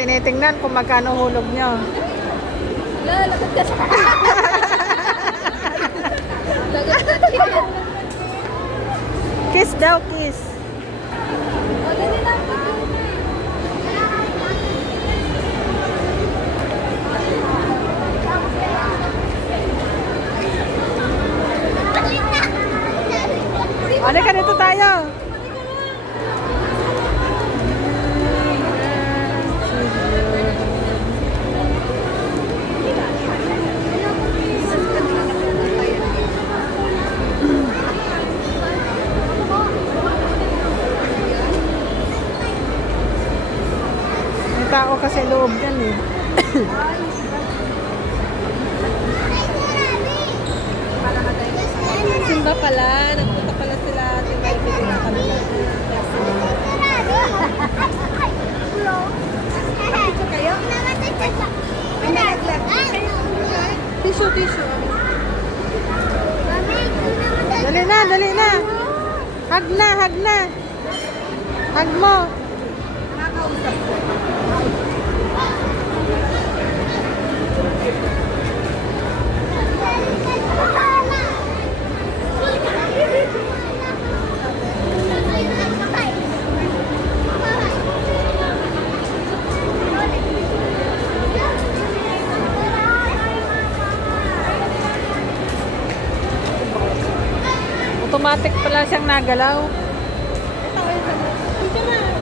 tinitingnan kung magkano hulog nyo. Lagot ka sa... Lagot ka siya. Kiss daw, kiss. O, dali na. Halika dito tayo. May tao kasi loob dyan eh. Simba pala. Nagpunta pala sila. Bibili na kami. Picture kayo? Tissue, tissue. Dali na, dali na. Hug na, hug na. Hug mo. Nakakausap ko. Automatic pala siyang nagalaw.